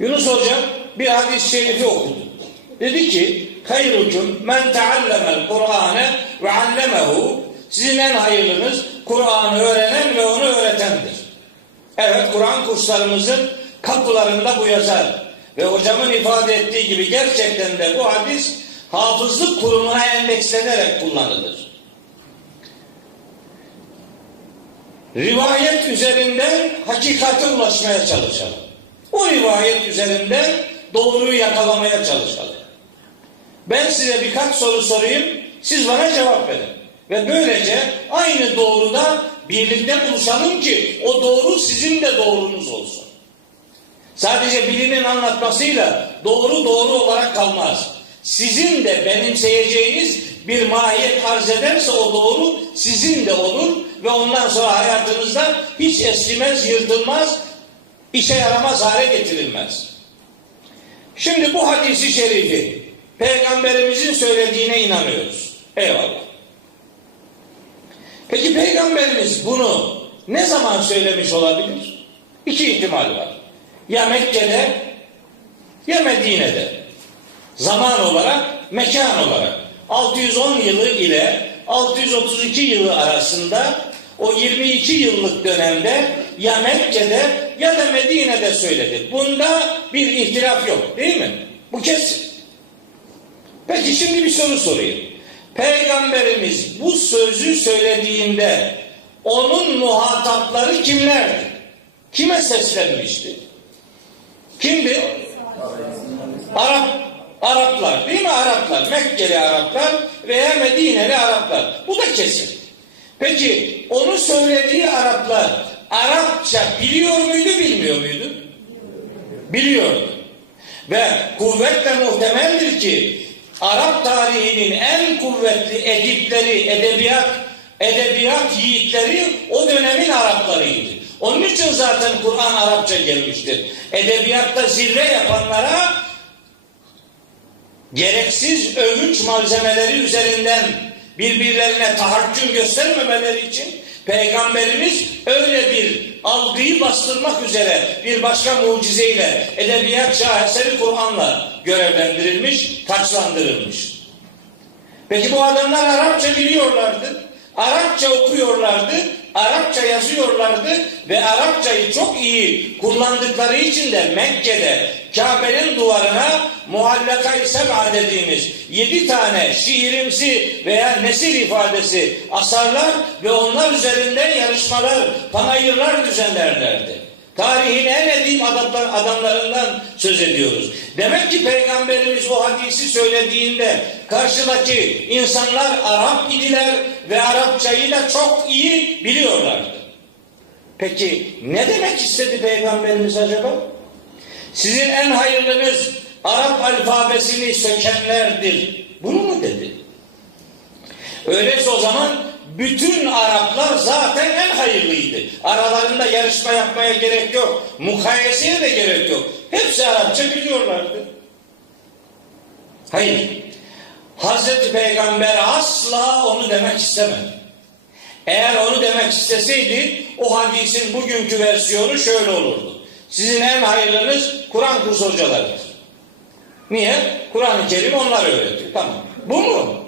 Yunus Hocam bir hadis-i şerifi okudu. Dedi ki hayrukum men teallemel Kur'ane ve allemehu sizin en hayırlınız Kur'an'ı öğrenen ve onu öğretendir. Evet Kur'an kurslarımızın kapılarında bu yazar. Ve hocamın ifade ettiği gibi gerçekten de bu hadis hafızlık kurumuna endekslenerek kullanılır. Rivayet üzerinden hakikate ulaşmaya çalışalım. O rivayet üzerinden doğruyu yakalamaya çalışalım. Ben size birkaç soru sorayım, siz bana cevap verin. Ve böylece aynı doğruda birlikte buluşalım ki o doğru sizin de doğrunuz olsun. Sadece birinin anlatmasıyla doğru doğru olarak kalmaz. Sizin de benimseyeceğiniz bir mahiyet arz ederse o doğru sizin de olur ve ondan sonra hayatınızda hiç eskimez, yırtılmaz, işe yaramaz hale getirilmez. Şimdi bu hadisi şerifi peygamberimizin söylediğine inanıyoruz. Eyvallah. Peki peygamberimiz bunu ne zaman söylemiş olabilir? İki ihtimal var. Ya Mekke'de ya Medine'de. Zaman olarak, mekan olarak. 610 yılı ile 632 yılı arasında o 22 yıllık dönemde ya Mekke'de ya da Medine'de söyledi. Bunda bir ihtilaf yok değil mi? Bu kesin. Peki şimdi bir soru sorayım. Peygamberimiz bu sözü söylediğinde onun muhatapları kimlerdi? Kime seslenmişti? Kimdi? Arap Araplar değil mi Araplar? Mekkeli Araplar veya Medineli Araplar. Bu da kesin. Peki onu söylediği Araplar Arapça biliyor muydu bilmiyor muydu? Biliyordu. Ve kuvvetle muhtemeldir ki Arap tarihinin en kuvvetli edipleri, edebiyat, edebiyat yiğitleri o dönemin Araplarıydı. Onun için zaten Kur'an Arapça gelmiştir. Edebiyatta zirve yapanlara gereksiz övünç malzemeleri üzerinden birbirlerine tahakküm göstermemeleri için Peygamberimiz öyle bir algıyı bastırmak üzere bir başka mucizeyle edebiyat şaheseri Kur'an'la görevlendirilmiş, taçlandırılmış. Peki bu adamlar Arapça biliyorlardı. Arapça okuyorlardı, Arapça yazıyorlardı ve Arapçayı çok iyi kullandıkları için de Mekke'de Kabe'nin duvarına muhallaka-i seb'a dediğimiz yedi tane şiirimsi veya nesil ifadesi asarlar ve onlar üzerinden yarışmalar, panayırlar düzenlerlerdi. Tarihin en edip adamlar, adamlarından söz ediyoruz. Demek ki Peygamberimiz o hadisi söylediğinde karşıdaki insanlar Arap idiler ve Arapçayı da çok iyi biliyorlardı. Peki ne demek istedi Peygamberimiz acaba? Sizin en hayırlınız Arap alfabesini sökenlerdir. Bunu mu dedi? Öyleyse o zaman bütün Araplar zaten en hayırlıydı. Aralarında yarışma yapmaya gerek yok. Mukayeseye de gerek yok. Hepsi Arapça biliyorlardı. Hayır. Hazreti Peygamber asla onu demek istemedi. Eğer onu demek isteseydi o hadisin bugünkü versiyonu şöyle olurdu. Sizin en hayırlınız Kur'an kursu hocalarıdır. Niye? Kur'an-ı Kerim onlar öğretiyor. Tamam. Bu mu?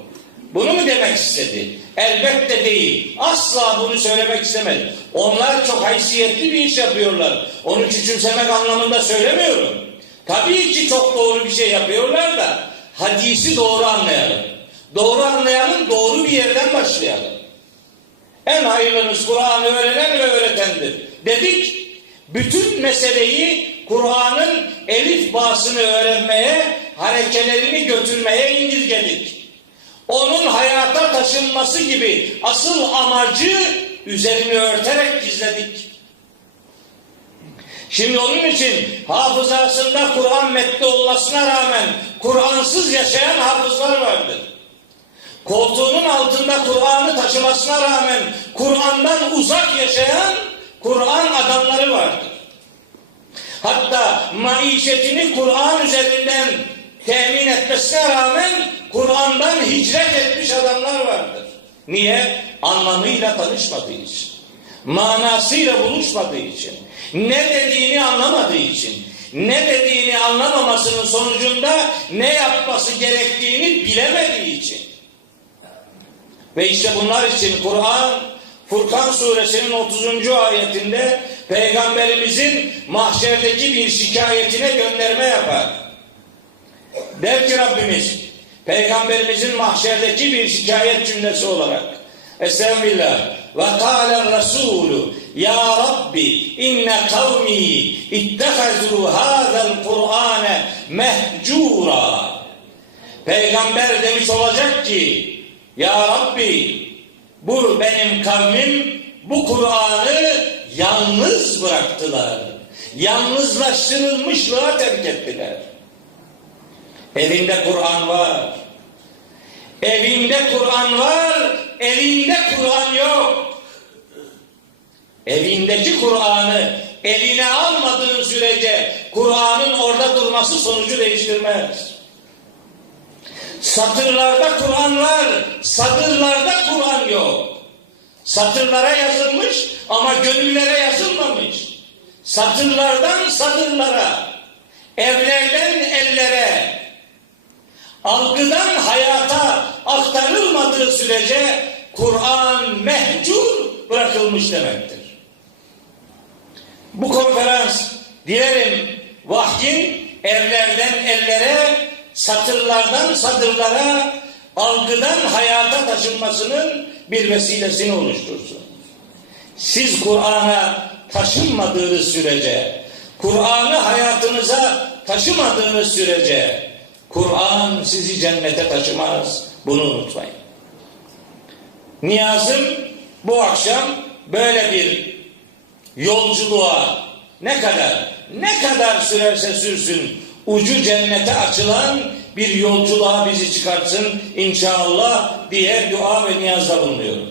Bunu mu demek istedi? Elbette değil. Asla bunu söylemek istemedi. Onlar çok haysiyetli bir iş yapıyorlar. Onu küçümsemek anlamında söylemiyorum. Tabii ki çok doğru bir şey yapıyorlar da hadisi doğru anlayalım. Doğru anlayalım, doğru bir yerden başlayalım. En hayırlınız Kur'an'ı öğrenen ve öğretendir. Dedik, bütün meseleyi Kur'an'ın elif basını öğrenmeye, harekelerini götürmeye indirgedik onun hayata taşınması gibi asıl amacı üzerini örterek gizledik. Şimdi onun için hafızasında Kur'an metni olmasına rağmen Kur'ansız yaşayan hafızlar vardır. Koltuğunun altında Kur'an'ı taşımasına rağmen Kur'an'dan uzak yaşayan Kur'an adamları vardır. Hatta maişetini Kur'an üzerinden temin etmesine rağmen Kur'an'dan hicret etmiş adamlar vardır. Niye? Anlamıyla tanışmadığı için. Manasıyla buluşmadığı için. Ne dediğini anlamadığı için. Ne dediğini anlamamasının sonucunda ne yapması gerektiğini bilemediği için. Ve işte bunlar için Kur'an Furkan suresinin 30. ayetinde peygamberimizin mahşerdeki bir şikayetine gönderme yapar. Der ki Rabbimiz peygamberimizin mahşerdeki bir şikayet cümlesi olarak Estağfirullah ve kâle rasûlü ya Rabbi inne kavmi ittehazû hâzel Kur'âne mehcûrâ Peygamber demiş olacak ki Ya Rabbi bu benim kavmim bu Kur'an'ı yalnız bıraktılar. Yalnızlaştırılmışlığa terk ettiler. Evinde Kur'an var. Evinde Kur'an var, elinde Kur'an yok. Evindeki Kur'an'ı eline almadığın sürece Kur'an'ın orada durması sonucu değiştirmez. Satırlarda Kur'an var, satırlarda Kur'an yok. Satırlara yazılmış ama gönüllere yazılmamış. Satırlardan satırlara, evlerden ellere, algıdan hayata aktarılmadığı sürece Kur'an mehcur bırakılmış demektir. Bu konferans dilerim vahyin evlerden ellere, satırlardan satırlara, algıdan hayata taşınmasının bir vesilesini oluştursun. Siz Kur'an'a taşınmadığınız sürece, Kur'an'ı hayatınıza taşımadığınız sürece, Kur'an sizi cennete taşımaz. Bunu unutmayın. Niyazım bu akşam böyle bir yolculuğa ne kadar ne kadar sürerse sürsün ucu cennete açılan bir yolculuğa bizi çıkartsın inşallah diye dua ve niyazda bulunuyorum.